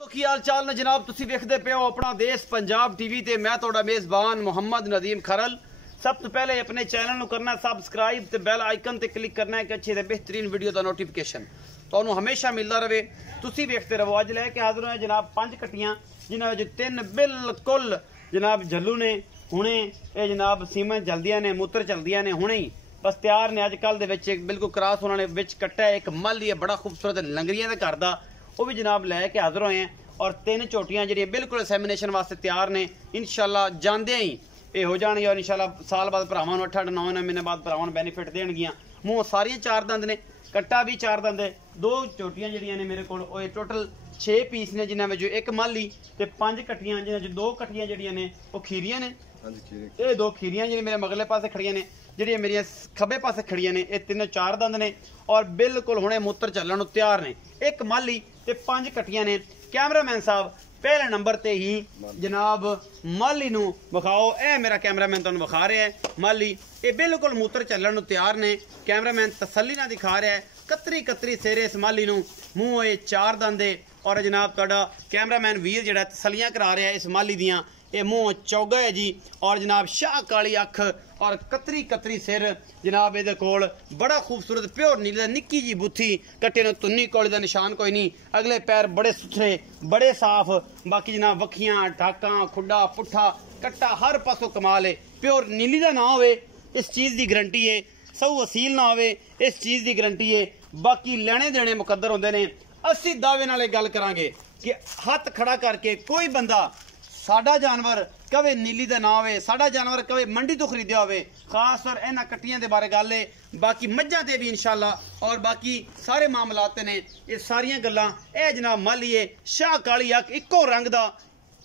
ਕੀ ਹਾਲ ਚਾਲ ਨੇ ਜਨਾਬ, ਤੁਸੀਂ ਵੇਖਦੇ ਪਏ ਹੋ ਆਪਣਾ ਦੇਸ਼ ਪੰਜਾਬ ਟੀਵੀ ਤੇ ਮੈਂ ਤੁਹਾਡਾ ਮੇਜ਼ਬਾਨ ਮੁਹੰਮਦ ਨਦੀਮ ਖਰਲ। ਸਭ ਤੋਂ ਪਹਿਲੇ ਆਪਣੇ ਚੈਨਲ ਨੂੰ ਕਰਨਾ ਸਬਸਕ੍ਰਾਈਬ ਤੇ ਬੈਲ ਆਈਕਨ ਤੇ ਕਲਿੱਕ ਕਰਨਾ ਹੈ ਕਿ ਅੱਛੇ ਤੇ ਬਿਹਤਰੀਨ ਵੀਡੀਓ ਦਾ ਨੋਟੀਫਿਕੇਸ਼ਨ ਤੁਹਾਨੂੰ ਹਮੇਸ਼ਾ ਮਿਲਦਾ ਰਹੇ। ਤੁਸੀਂ ਵੇਖਦੇ ਰਹੋ। ਅੱਜ ਲੈ ਕੇ ਹਾਜ਼ਰ ਹੋਏ ਜਨਾਬ 5 ਕਟੀਆਂ, ਜਿਨ੍ਹਾਂ ਵਿੱਚ 3 ਬਿਲਕੁਲ ਜਨਾਬ ਜੱਲੂ ਨੇ। ਹੁਣੇ ਇਹ ਜਨਾਬ ਸੀਮਨ ਚਲਦੀਆਂ ਨੇ, ਮੂਤਰ ਚਲਦੀਆਂ ਨੇ, ਹੁਣੇ ਹੀ ਬਸ ਤਿਆਰ ਨੇ। ਅੱਜ ਕੱਲ ਦੇ ਵਿੱਚ ਬਿਲਕੁਲ ਕ੍ਰਾਸ ਉਹਨਾਂ ਨੇ ਵਿੱਚ ਕੱਟਿਆ। ਇੱਕ ਮੱਲ ਹੀ ਬੜਾ ਖੂਬਸੂਰਤ ਲੰਗਰੀਆਂ ਦੇ ਘਰ ਦਾ, ਉਹ ਵੀ ਜਨਾਬ ਲੈ ਕੇ ਹਾਜ਼ਰ ਹੋਏ हैं। और 3 ਝੋਟੀਆਂ ਜਿਹੜੀਆਂ ਬਿਲਕੁਲ ਐਗਜ਼ਾਮੀਨੇਸ਼ਨ ਵਾਸਤੇ ਤਿਆਰ ਨੇ। ਇਨਸ਼ਾਅੱਲਾ ਜਾਂਦੇ ਹੀ ਇਹ ਹੋ ਜਾਣਗੇ ਔਰ ਇਨਸ਼ਾਅੱਲਾ ਸਾਲ ਬਾਅਦ ਭਰਾਵਾਂ ਨੂੰ 8-9 ਮਹੀਨੇ ਬਾਅਦ ਭਰਾਵਾਂ ਨੂੰ ਬੈਨੀਫਿਟ ਦੇਣਗੀਆਂ। ਮੂੰਹ ਸਾਰੀਆਂ 4 ਦੰਦ ਨੇ, ਕੱਟਾ ਵੀ 4 ਦੰਦ ਹੈ। 2 ਝੋਟੀਆਂ ਜਿਹੜੀਆਂ ਨੇ ਮੇਰੇ ਕੋਲ ਉਹ ਟੋਟਲ 6 ਪੀਸ ਨੇ, ਜਿਨ੍ਹਾਂ ਵਿੱਚੋਂ ਇੱਕ ਮਾਲੀ ਤੇ 5 ਕਟੀਆਂ, ਜਿਨ੍ਹਾਂ ਚ 2 ਕਟੀਆਂ ਜਿਹੜੀਆਂ ਨੇ ਉਹ ਖੀਰੀਆਂ ਨੇ। ਇਹ 2 ਖੀਰੀਆਂ ਜਿਹੜੀਆਂ ਮੇਰੇ ਮਗਲੇ ਪਾਸੇ ਖੜੀਆਂ ਨੇ, ਜਿਹੜੀਆਂ ਮੇਰੀਆਂ ਖੱਬੇ ਪਾਸੇ ਖੜੀਆਂ ਨੇ। ਇਹ 3 4 ਦੰਦ ਨੇ ਔਰ ਬਿਲਕੁਲ ਹੁਣੇ ਮੂਤਰ ਚੱਲਣ ਨੂੰ ਤਿਆਰ ਨੇ। ਇੱਕ ਮਾਲੀ ਤੇ 5 ਕਟੀਆਂ ਨੇ। कैमरामैन साहब पहले नंबर ते ही जनाब माली नू विखाओ। ए मेरा कैमरामैन तुहानू विखा रहा है माली, ये बिल्कुल मूत्र चलण नू तैयार ने। कैमरामैन तसल्ली ना दिखा रहा है, कतरी कतरी सेरे इस माली नू, मूँह ये 4 दंद और जनाब तुहाडा कैमरामैन वीर जिहड़ा तसल्लियां करा रहा है इस माली दियां। ये मुँह चौगा है जी और जनाब शाह काली अख और कतरी कतरी सिर जनाब। ये कोल बड़ा खूबसूरत प्योर नीली निक्की जी बुथी, कट्टे नूं तुन्नी कौली का निशान कोई नहीं। अगले पैर बड़े सुथरे बड़े साफ, बाकी जनाब वखियां ढाकां खुड्डा पुट्ठा कट्टा हर पासों कमाल है। प्योर नीली का ना होवे इस चीज़ की गारंटी है, सऊ असील ना होवे इस चीज़ की गारंटी है। बाकी लेने देने मुकद्दर होंदे ने। असीं दावे नाल गल करांगे कि हथ खड़ा करके कोई बंदा साडा जानवर कवे नीली का ना होवे, साडा जानवर कवे मंडी तो खरीदया होवे। खास तौर इन्हां कट्टियां दे बारे गल है। बाकी मज्जां ते भी इंशाअल्लाह और बाकी सारे मामलात ने। ये सारियां गल्लां ए जनाब माली है शाह काली अख, इक्को रंग दा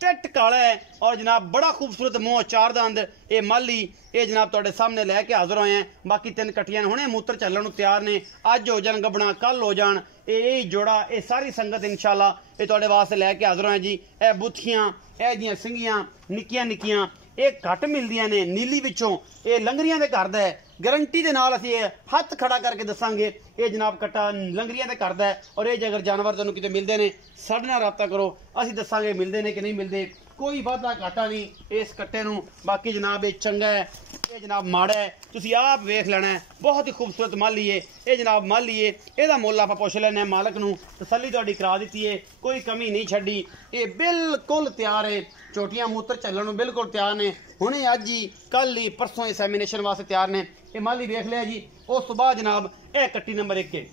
टिट काला है और जनाब बड़ा खूबसूरत मुँह 4 दंद। ये माली ये जनाब तुहाडे सामने लैके हाज़र होए हैं। बाकी 3 कट्टियां हुणे मूत्र चलण नूं तैयार ने। अज हो जाण गबड़ा, कल हो जाण, ये जोड़ा ये सारी संगत इंशाअल्लाह ये तुहाडे वास्ते लैके हाज़र होए जी। ए बुथियां ए जियां सिंगियां निक्कियां निक्कियां ये घट मिलदियां ने नीली विचों। ये लंगरियां दे घर दा है, गारंटी दे नाल असीं हथ खड़ा करके दसांगे ये जनाब कट्टा लंगरियां दे घर दा है। और ये अगर जानवर तुहानूं किते मिलदे ने साडे नाल राबता करो, असीं दसांगे मिलदे ने कि नहीं मिलदे। कोई वादा घाटा नहीं इस कट्टे नूं। बाकी जनाब ये चंगा है, ये जनाब माड़ा है, तुसीं आप वेख लेना है। बहुत ही खूबसूरत माली है ये जनाब माली है। ਇਹਦਾ ਮੁੱਲ ਆਪਾਂ ਪੁੱਛ ਲੈਣੇ ਮਾਲਕ ਨੂੰ, तसल्ली ਤੁਹਾਡੀ ਕਰਾ ਦਿੱਤੀ है, कोई कमी नहीं छड्डी। ये बिल्कुल तैयार है, ਝੋਟੀਆਂ मूत्र ਚੱਲਣ ਨੂੰ बिल्कुल तैयार ने। हुणे अज ही कल ही परसों एग्जामिनेशन वास्ते तैयार ने। ये माली वेख लिया जी। उस तो बाद जनाब यह कट्टी नंबर 1 है,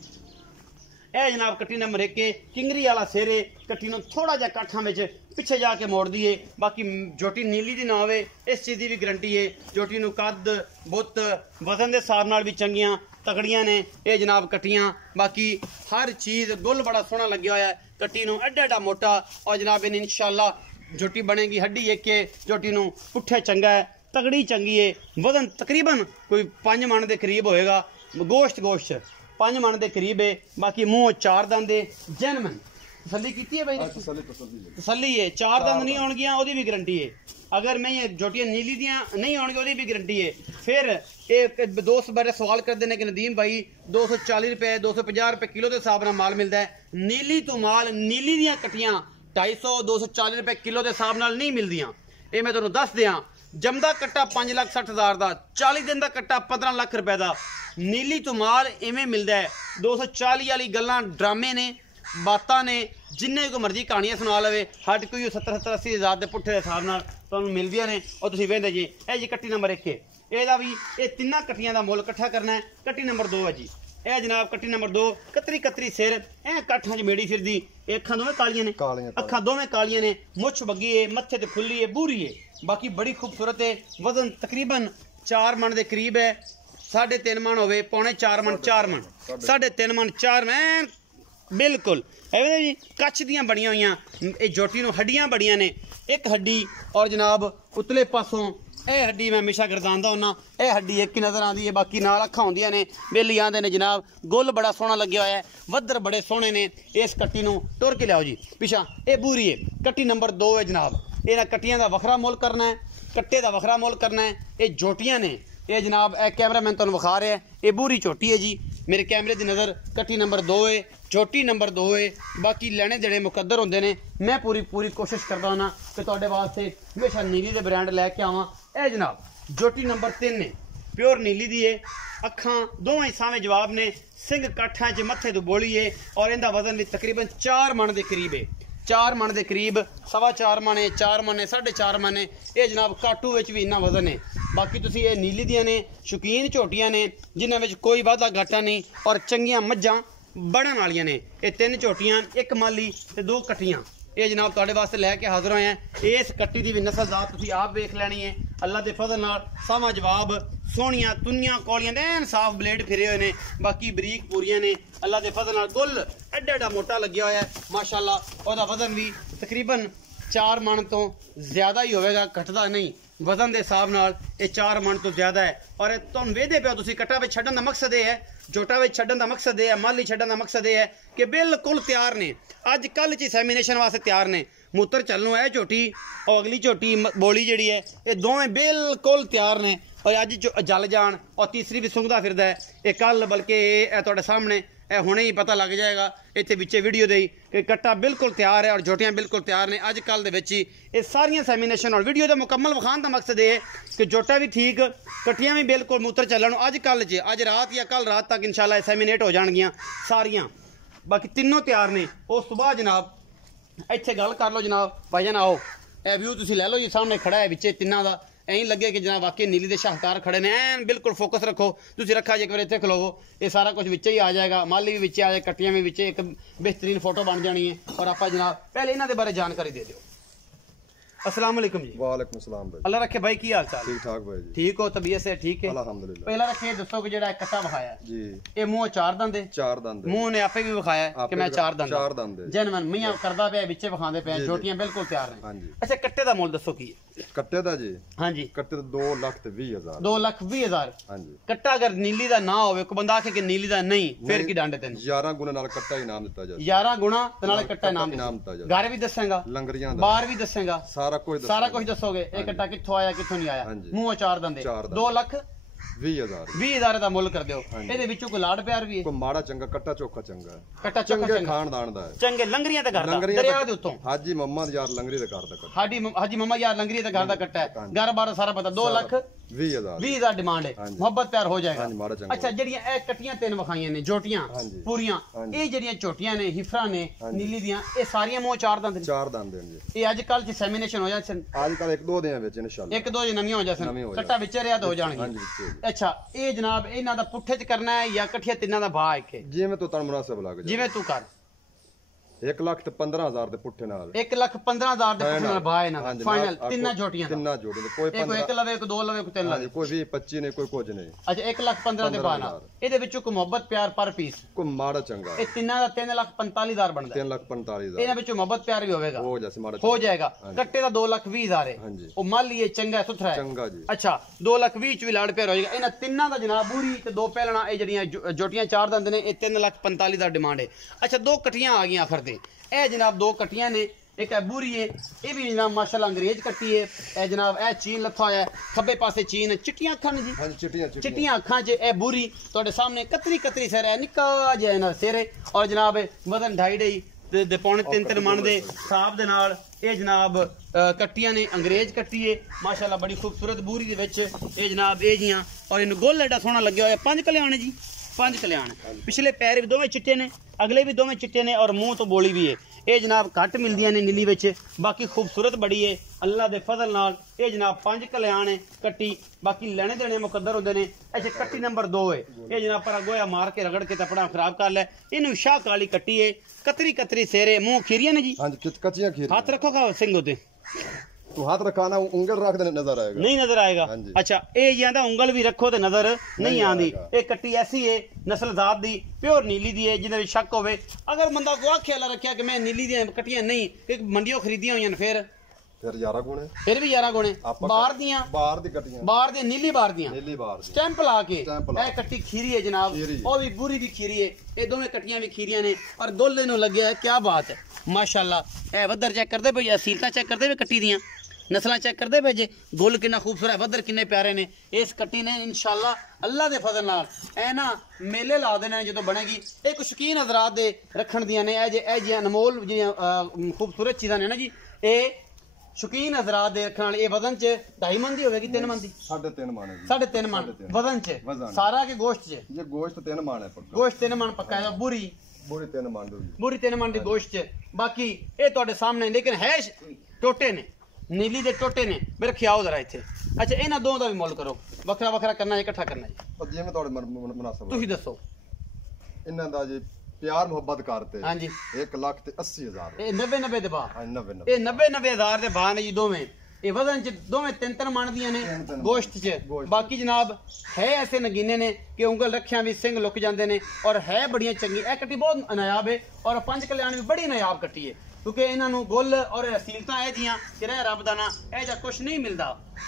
यह जनाब कट्टी नंबर 1 किंगरी वाला सिर है। कट्टी नूं थोड़ा जिहा काठां विच पिछे जाके मोड़ दी है। बाकी झोटी नीली दी ना होवे इस चीज़ की भी गारंटी है। झोटी नूं कद बुत वजन के हिसाब नाल भी चंगियां तगड़ियां ने ये जनाब कट्टियां। बाकी हर चीज़ गुल बड़ा सोहना लग्या होया है। कट्टी नूं एडा एडा मोटा और जनाब इन इंशाअल्लाह झोटी बनेगी हड्डी एक के। झोटी नूं पुट्ठे चंगा है, तगड़ी चंगी है। वजन तकरीबन कोई 5 मन के करीब होएगा। गोश्त 5 मन के करीब है। बाकी मुँह 4 दंद है। जेनमन तसल्ली की है भाई, तसल्ली है। 4 दंद नहीं आउणगियां ओदी भी गारंटी है। अगर मैं ये झोटियां नीली दियां नहीं आउणगी ओदी भी गारंटी है। फिर एक दोस्त बारे सवाल करते हैं कि नदीम भाई 240 रुपए 250 रुपए किलो के हिसाब नाल माल मिलता है। नीली तो माल नीली दियां कट्टियां 250 240 रुपए किलो के हिसाब नाल नहीं मिलदियां। ये मैं तुहानूं दस दियां। जमदा कट्टा 5,60,000 का, 40 दिन का कट्टा 15 लाख रुपए का। नीली तो माल इवें मिलता है। 240 वाली गल्लां ड्रामे ने, बातां ने, जिन्ने को मर्जी कहानियां सुना लवे। हट कोई 70-80 हज़ार के पुट्ठे के हिसाब नाल तुहानूं मिलदियां ने और तुसीं वेंदे जी। यह जी कट्टी नंबर 1 है। ਇਹਦਾ भी ये 3 कट्टियां का मुल इकट्ठा करना है। कट्टी नंबर 2 है जी। यह जनाब कट्टी नंबर 2 कतरी कतरी सिर ए काठां च मेड़ी फिरदी। अखां दोवें कालियां ने, अखां दोवें कालियां ने, मुछ बग्गी है, मत्थे ते फुल्ली है, बूरी है। बाकी बड़ी खूबसूरत है। वजन तकरीबन 4 मन के करीब है। 3.5 मन होवे, 3.25 मन 4 मन 3.5 मन 4 मन बिल्कुल एवें जी। कच्छ दियां बनियां होइयां। ये झोटी नूं हड्डियां बड़ियां ने, एक हड्डी और जनाब उतले पासों यह हड्डी मैं हमेशा गरदांदा होना। यह हड्डी एक ही नज़र आती है, बाकी नाल अखां होंदियां ने, बेली आंदे ने जनाब। गुल बड़ा सोहना लग्या होया है, वद्दर बड़े सोहने ने। इस कट्टी नूं टुर के लियाओ जी पिछा। ये बूरी है, कट्टी नंबर 2 है जनाब। इन्हां कट्टियां दा वखरा मुल करना है, कट्टे दा वखरा मुल करना है। ये झोटियां ने ये जनाब कैमरामैन तुहानूं विखा रहा है। ये बूरी झोटी है जी। मेरे कैमरे की नज़र कट्टी नंबर 2 है, झोटी नंबर 2 है। बाकी लैने देने मुकद्दर होंगे ने। मैं पूरी कोशिश करता हूँ कि तुहाडे वास्ते हमेशा नीली के ब्रांड लैके आवां। ए जनाब झोटी नंबर 3 है, प्योर नीली दी है। अखां दोवें सावें जवाब ने, सिंह काठा च मत्थे तो बोली है और इनका वजन भी तकरीबन 4 मन के करीब है। 4 मन के करीब, 4.25 मन है, 4 मन है, 4.5 मन है। ये जनाब काटू विच भी इन्ना वजन है। बाकी तुसी ये नीली दियां ने, शौकीन झोटियां ने जिन्हां विच कोई वाधा घाटा नहीं और चंगियां मज्जां बढ़न वालियां ने। ये 3 झोटियां, 1 माली ते 2 कट्टियां। ये जनाब तुहाडे वास्ते लैके हाज़र होए हैं। इस कट्टी दी भी नस्ल जात तुसी आप वेख लैनी है। अल्लाह दे फजल नाल सावा जवाब, सोहणियां तुनियां कौलियां एन साफ ब्लेड फिरे हुए ने। बाकी बरीक पूरियां ने। अल्लाह दे फजल नाल गुल एडा मोटा लग्या होया है माशाअल्लाह। ओहदा वजन भी तकरीबन 4 मन तो ज़्यादा ही होवेगा, घटदा नहीं। वजन के हिसाब नाल ये 4 मन तो ज़्यादा है। और तुम वेदे पे तुसी कट्टा विच छड्डण दा मकसद ये है, झोटा विच छड्डण दा मकसद ये है, माली छड्डण दा मकसद ये है कि बिल्कुल तैयार ने। अज कल च सैमीनेशन वास्ते तैयार ने। मूत्र चलनों है झोटी और अगली झोटी बोली जिहड़ी है, ये दोवें बिल्कुल तैयार ने। और अज जल जान और तीसरी भी सुंघदा फिरदा है। ये कल बल्कि तुहाडे सामने हुणे ही पता लग जाएगा इत्थे विचे वीडियो दे कि कट्टा बिल्कुल तैयार है और झोटियां बिल्कुल तैयार ने। अज कल दे विच ये सारियां सैमीनेशन और वीडियो का मुकम्मल विखाण का मकसद ये कि झोटा भी ठीक, कट्टियां भी बिल्कुल मूत्र चलन। अज कल च अज रात या कल रात तक इंशाल्लाह सैमीनेट हो जाणगियां सारियां। बाकी तीनों तैयार ने। उस तो बाद जनाब इत्थे गल कर लो जनाब, भाईजान आओ ए व्यू तुसीं लै लो जी, सामने खड़ा है विचे तिन्नां दा। ऐं लगे कि जनाब वाकई नीली दे शाहकार खड़े ने। ऐन बिल्कुल फोकस रखो तुसीं, रखा जे एक बार इत्थे खलोवो, ये सारा कुछ विचे ही आ जाएगा। माली भी विचे आ जाए, कट्टियां भी विचे, एक बेहतरीन फोटो बन जानी है। और आप जनाब पहले इन्हां दे बारे जानकारी दे दिओ। अस्सलाम वालेकुम जी। वालेकुम सलाम भाई। अल्लाह रखे भाई, की हाल चाल? ठीक ठाक भाई जी। ठीक हो, तबीयत से ठीक है? अल्हम्दुलिल्लाह। पहला रखे दसो कि जेड़ा कट्टा विखाया जी, ये मुंह 4 दंद है? 4 दंद। मुंह ने आपे भी विखाया कि मैं 4 दंद। 4 दंद जनमन मियां करदा पे विचे विखांदे पे, झोटियां बिल्कुल तैयार हैं। हां जी। अच्छा कट्टे दा मुल दसो की है? कट्टे दा जी, हां जी, कट्टे दा 2,20,000। 2,20,000। हां जी। कट्टा अगर नीली दा ना होवे, को बंदा आखे कि नीली दा नहीं, फिर की डांडे तेन? 11 गुना नाल कट्टा इनाम दिता जाए। 11 गुना ते नाले कट्टा इनाम दिता जाए। घर भी दसेगा, लंगरियां दा बाहर भी दसेगा, सारा कुछ दसोगे। ये कट्टा कित्थों आया कित्थों नहीं आया? मुंह 4 दंदे, 2,20,000 दा मुल कर दियो। ਇਹਦੇ ਵਿੱਚੋਂ ਕੋਈ ਲਾੜ ਪਿਆਰ ਵੀ ਹੈ? ਕੋਈ ਮਾੜਾ ਚੰਗਾ ਕट्टा ਚੋਖਾ ਚੰਗਾ ਹੈ। ਕट्टा ਚੋਖਾ ਚੰਗੇ ਖਾਨਦਾਨ ਦਾ ਹੈ। ਚੰਗੇ ਲੰਗਰੀਆਂ ਤੇ ਘਰ ਦਾ, ਦਰਿਆ ਦੇ ਉੱਤੋਂ। ਹਾਜੀ ਮੰਮਾ ਯਾਰ ਲੰਗਰੀ ਦੇ ਘਰ ਦਾ ਕट्टा। ਹਾਜੀ ਮੰਮਾ ਯਾਰ ਲੰਗਰੀ ਤੇ ਘਰ ਦਾ ਕट्टा ਹੈ। ਘਰ ਬਾਰ ਸਾਰਾ ਪਤਾ। 2,20,000 डिमांड है। मोहब्बत प्यार हो जाएगा। अच्छा जड़ियां ए कट्टियां 3 विखाइयां ने, झोटियां पूरियां, ये जड़ियां झोटियां ने हिफरा ने नीली दियां, ये सारियां मुंह 4 दंद ने। 4 दंद हैं जी। ये आज कल च सैमीनेशन हो जाए, आज कल 1-2 दिन विच इंशाल्लाह 1-2 नवीं हो जासन, कट्टा विच रहा तो हो जाणगे। अच्छा ये जनाब इन्हां दा पुट्ठे च करना है या कट्ठियां तिन्नां दा भाव एक है? जिवें तो तन मुनासिब लग जाए, जिवें तू कर। 1,15,000 दे पुट्ठे नाल, 1,15,000 दे पुट्ठे नाल भाव ना फाइनल। तिन्ना झोटियां दे कोई 15, एक लवे, कोई 2 लवे, कोई 3 लवे, कोई 20-25 ने, कोई कुछ नहीं। अच्छा 1,15,000 दे भाव ना। ਇਹਦੇ ਵਿੱਚੋਂ ਕੋ ਮੁਹੱਬਤ ਪਿਆਰ ਪਰ ਪੀਸ ਕੋ ਮਾੜਾ ਚੰਗਾ, ਇਹ ਤਿੰਨਾਂ ਦਾ 3,45,000 ਬਣਦਾ। 3,45,000 ਇਹਨਾਂ ਵਿੱਚੋਂ ਮੁਹੱਬਤ ਪਿਆਰ ਵੀ ਹੋਵੇਗਾ, ਹੋ ਜਾਏ ਮਾੜਾ ਹੋ ਜਾਏਗਾ। ਕੱਟੇ ਦਾ 2,20,000 ਹੈ, ਉਹ ਮਾਲੀ ਇਹ ਚੰਗਾ ਸੁਥਰਾ ਹੈ, ਚੰਗਾ ਜੀ। ਅੱਛਾ 2,20,000 ਚ ਵੀ ਲਾੜ ਪਿਆਰ ਹੋ ਜਾਏਗਾ। ਇਹਨਾਂ ਤਿੰਨਾਂ ਦਾ ਜਨਾਬ ਬੂਰੀ ਤੇ 2 ਪਹਿਲਣਾ, ਇਹ ਜਿਹੜੀਆਂ ਜੋਟੀਆਂ 4 ਦੰਦ ਨੇ, ਇਹ 3,45,000 ਦਾ ਡਿਮਾਂਡ ਹੈ। ਅੱਛਾ 2 ਕਟੀਆਂ ਆ ਗਈਆਂ ਆਖਰ ਤੇ। ਇਹ ਜਨਾਬ 2 ਕਟੀਆਂ ਨੇ, एक है बूरी है, ये भी जनाब माशाल्लाह अंग्रेज कट्टी है। ए जनाब ए चीन लफा है, खब्बे पासे चीन, चिट्टियां अखां ने जी, हां चिट्टियां अखां च। ए बूरी तुहाडे सामने कतरी सिर है, निक्का जिहा ना सिर है। और जनाब वजन 2.5 दे पौने 3 मन दे हिसाब दे नाल ये जनाब कट्टियां ने, अंग्रेज कट्टी है माशाल्लाह, बड़ी खूबसूरत बूरी दे विच ये जनाब ए जियां। और इन गोल एडा सोहना लग्या होया। 5 कल्याण जी, 5 कल्याण। पिछले पैर भी दोवें चिट्टे ने, अगले भी दोवें चिट्टे ने, और मुंह तो बोली भी है। ये जनाब घट मिलदियां ने नीली विच, बाकी खूबसूरत बड़ी है अल्लाह दे फजल नाल। ये जनाब 5 कल्याण है कट्टी, बाकी लेने देने मुकद्दर होंदे ने। अच्छा कट्टी नंबर 2 है, ये जनाब पर गोया मार के रगड़ के तपड़ा खराब कर ले। इनू शाह काली कट्टी है, कतरी सेरे, मुंह खीरियां ने जी। हां जी, कच्चियां खीर। हाथ रखो का सिंह होते तो हाथ रखाना, उंगल रख देने नजर आएगा, नहीं नजर आएगा। अच्छा ये ज्यादा उंगल भी रखो तो नजर नहीं आंदी। ये कट्टी ऐसी है नस्ल जात दी, प्योर नीली दी है, जिन्हें शक होवे। अगर बंदा को आखे वाला रखा कि मैं नीली दी कट्टियां नहीं, एक मंडियों खरीदियां हुई फिर 11 गुणे, फिर भी 11 गुणे बाहर दी कट्टियां, बाहर दी नीली बाहर दी स्टैंप ला के। ए कट्टी खीरी है जनाब, और भी बुरी भी खीरी है। ये दोवें कट्टियां भी खीरियां ने, और दोले नु लगे है। क्या बात है माशाल्लाह। ए वदर चेक करदे पे, सीलता चेक करदे पे कट्टी दियां, नस्लां चेक करदे पे जे गुल किन्ना खूबसूरत है वधर किन्ने प्यारे ने इस कट्टी ने इंशाअल्लाह अल्लाह दे फजल नाल ए ना मेले ला देने जदों बनेगी एक शौकीन हजरात दे रखण दियां ने ए जे अनमोल जिहड़ियां खूबसूरत चीज़ां ने ना जी ए शौकीन हजरात दे रखण वाली वजन च 2.5 मन दी होगी 3 मन दी 3.5 मन 3.5 मन वजन च सारा के गोश्त च ये गोश्त 3 मन है पक्का गोश्त 3 मन पक्का है बुरी 3 मन दी गोश्त च बाकी ये तुहाडे सामने लेकिन है टोटे ने नीली दे टोटे ने मेरे ख्याल जरा इत्थे अच्छा इन्हां दोवां दा भी मुल करो वखरा वखरा करना है इकट्ठा करना है जिवें तुहाडे मुनासिब तुसीं दसो इन्हां दा जी प्यार मोहब्बत करते हां जी 1,80,000 ए 90 दे बा 90 ए 90,000 दे बा ने जी दोवें ये वजन च दोवें 3 मन दियां ने गोश्त च बाकी जनाब है ऐसे नगीने ने कि उंगल रखियां भी सिंग लुक जांदे ने और है बड़ियां चंगी ए कट्टी बहुत नायाब है और पंज कल्याण भी बड़ी नायाब कट्टी है क्योंकि इन्हों गुल और असीलतां है जियां कि रब दा ना ए जा कुछ नहीं मिलता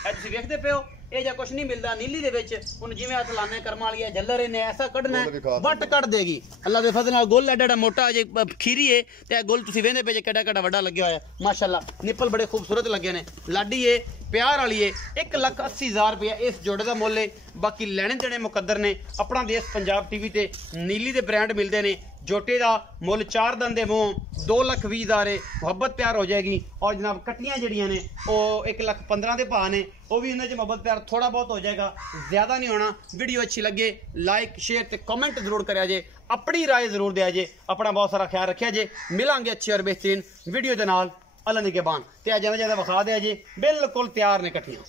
ए तुसीं वेखदे पे हो ए जा कुछ नहीं मिलता नीली दे विच हुण जिवें हथ लाने कर्मां वाली झल्लर ने ऐसा कढना बट कढ देगी अल्लाह दे फजल नाल गुल एडा मोटा जे खीरी है ते गुल तुसीं वेंदे पे जे केड़ा केड़ा वड्डा लग्या होया माशाअल्लाह निप्पल बड़े खूबसूरत लगे ने लाडी है प्यार वाली है 1,80,000 रुपया इस जोड़े का मुल है बाकी लैने देने मुकद्दर ने अपना देश पंजाब टीवी ते नीली दे ब्रांड मिलते हैं जोटे का मुल 4 दंद दे मुँह 2,20,000 है मुहब्बत प्यार हो जाएगी और जनाब कट्टियां जड़ियां ने वो 1,15,000 के भाव ने वो भी इन्हें मुहब्बत प्यार थोड़ा बहुत हो जाएगा ज़्यादा नहीं होना वीडियो अच्छी लगे लाइक शेयर ते कमेंट जरूर करा जे अपनी राय जरूर दिया जे अपना बहुत सारा ख्याल रखा जे मिलांगे अच्छी और बेहतरीन वीडियो के नाल अल्लाह निगहबान ते ज्यादा ज्यादा विखा दिया जी बिल्कुल तैयार ने कट्ठियां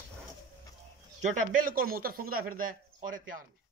जोटा बिल्कुल मूत्र सुंघदा फिरदा है और तैयार ने